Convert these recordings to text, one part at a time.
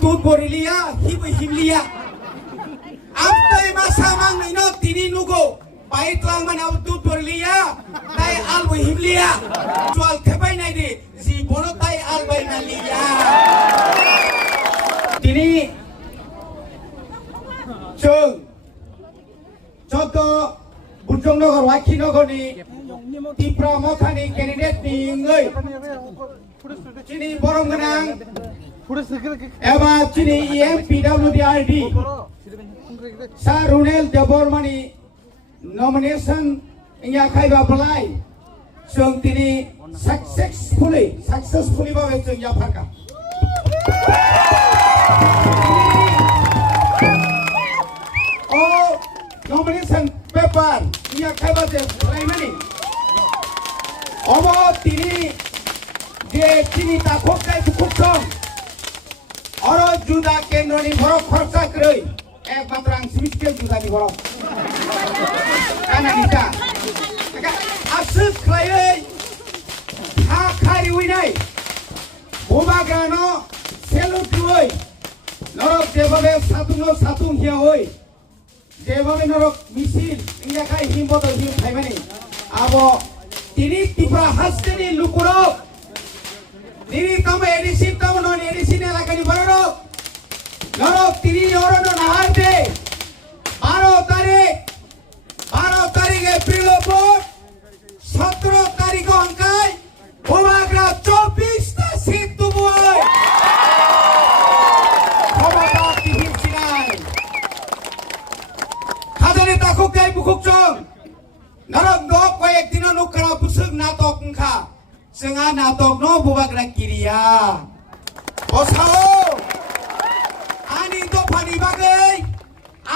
tuh borilia hibu himlia amtai masa mang ino tini nugo bait lang man tuh borilia tai albu himlia jual kebai nai di si bono tai albai nalia tini chung contoh Bunjong Nogor Waki Nogor ni Tipra Mothani candidate ni ngai Chini Borong Genang Eba Chini EMPWDRD Sarunel Debormani nomination Inga Kaiba Belai Sung Tini successfully Bawa Sung Yapaka Oh nomination paper Inga Kaiba Belai Mani Omo Tini যে চিনি তা খোকাই খুকছম or জুদা কেন্দ্রনি ভরক খরচা কই একমাত্র আং সিমিস্কেল জুদানি ভরক কানা নিতা আসু খাই হা খারি উইনাই ওবাগানো সেলুটুই নরক যেভাবে সাতুং হিয়া হই যেভাবে নরক মিছিল ইয়া খাই হিমবত হিম খাইবানি আবো তিনি Tripura হাসতেনি লুকুরক Diri kamu edisi kamu non edisi ni lagi di baru. Norok tiri orang non naharte. Baru tarik April opor. 17 tarik angkai. Umagra 24 ta seat tu boy. Komada tihim sinai. Kadane takuk kai bukuk cong. Norok dok ko ek dino nukara busuk natok ngka. Senga natok no bubagra kiria osao ani to pani bagai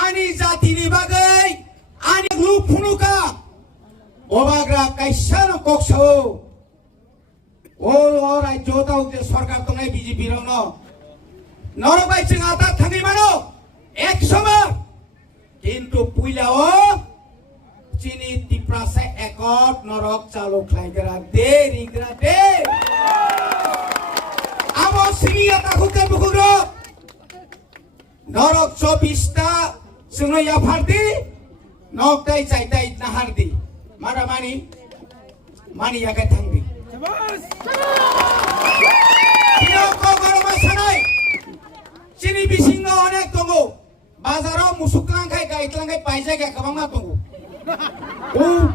ani jati ni bagai ani glu phunuka bubagra kaisano kokso o orai jota ukte sarkar tongai BJP rono norobai senga ta thani mano 100 bar kintu puila o Chini Tiprasa ekot norok calo klaigera rigra de amo sini atakuke bukuro norok 24 ta sungno ya parti nok tai chaitai nahardi mara mani ya ka thangdi Kio ko goroma sanai Chini bisingo onek tongo bazaro musuklang kai gaitlang kai paisa ka kabanga tongo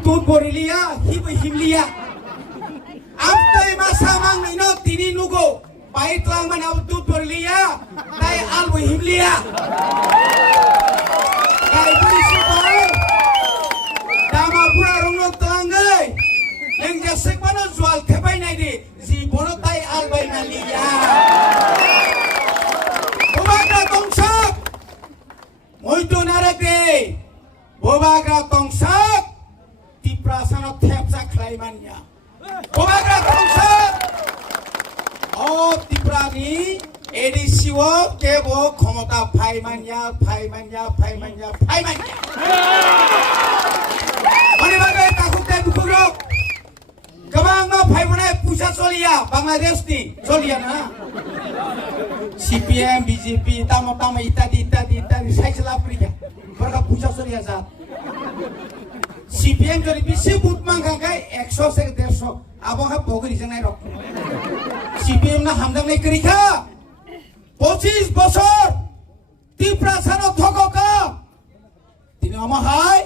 tuh borilia hibu himlia amtai masa mang ino tini nugo bait lang man tuh borilia tai albu himlia kai polisi boy dama pura rongok telangai leng jasek mana jual kebai nai di si bono tai albai nalia Bobagra tongsak moito narake Bobagra tongsak Tiprasana thepsa khlaimanya Bobagra tongsak Oh Tiprani edisiwo kebo khomota phaimanya Mane bagai takukte bukurok Kabang ma phaibonai pusat solia Bangladesh ni solia na CPM BJP tama itadi saisla Afrika Mereka pusat solia zat CPM jadi bisa but mangkakai 100 se 150 abang ha pogri jangai rok CPM na hamdang nei kerika 25 বছর Tiprasano thokoka tini ama hai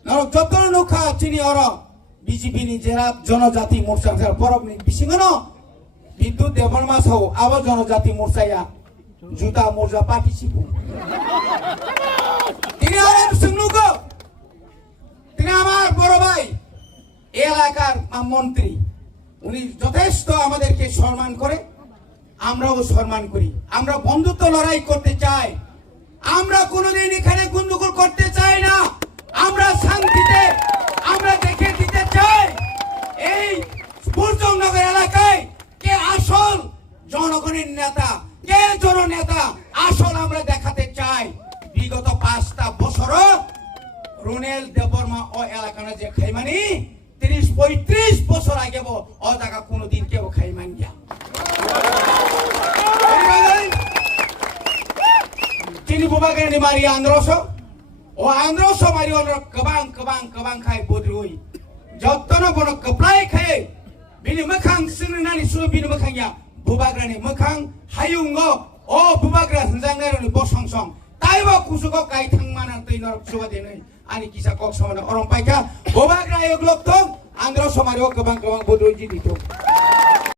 naro jotor nukha tini oro BJP ni jera jonojati morcha jar borok ni bisingono bintu deborma sau abo jonojati morcha ya juta morja participu tini oro sungnuko তিনি আমার বড় ভাই এলাকার মন্ত্রী উনি যথেষ্ট আমাদেরকে সম্মান করে আমরাও সম্মান করি আমরা বন্ধুত্ব লড়াই করতে চাই আমরা কোনোদিন এখানে গন্ডগোল করতে চাই না আমরা শান্তিতে আমরা দেখে দিতে চাই এই বুরজংনগর এলাকায় কে আসল জনগণের নেতা কে জননেতা আসল আমরা দেখাতে চাই বিগত 5টা বছর রুনেল দেববর্মা ও এলাকানা যে খাইমানি 30-35 বছর আগে ও জায়গা কোনোদিন কেউ খাইমান গিয়া bubagan ni mari androso o androso mari onro kebang kai bodroi jottono bono keplai kai bini mekhang singnani su bini mekhangya bubagrani mekhang hayungo o bubagra hunjangnaroni bosongsong taiba kusuko kai thangmana teinor suba denai ani kisa kok samana orang paika bubagra yoglok tong androso mari o kebang bodroi ji dito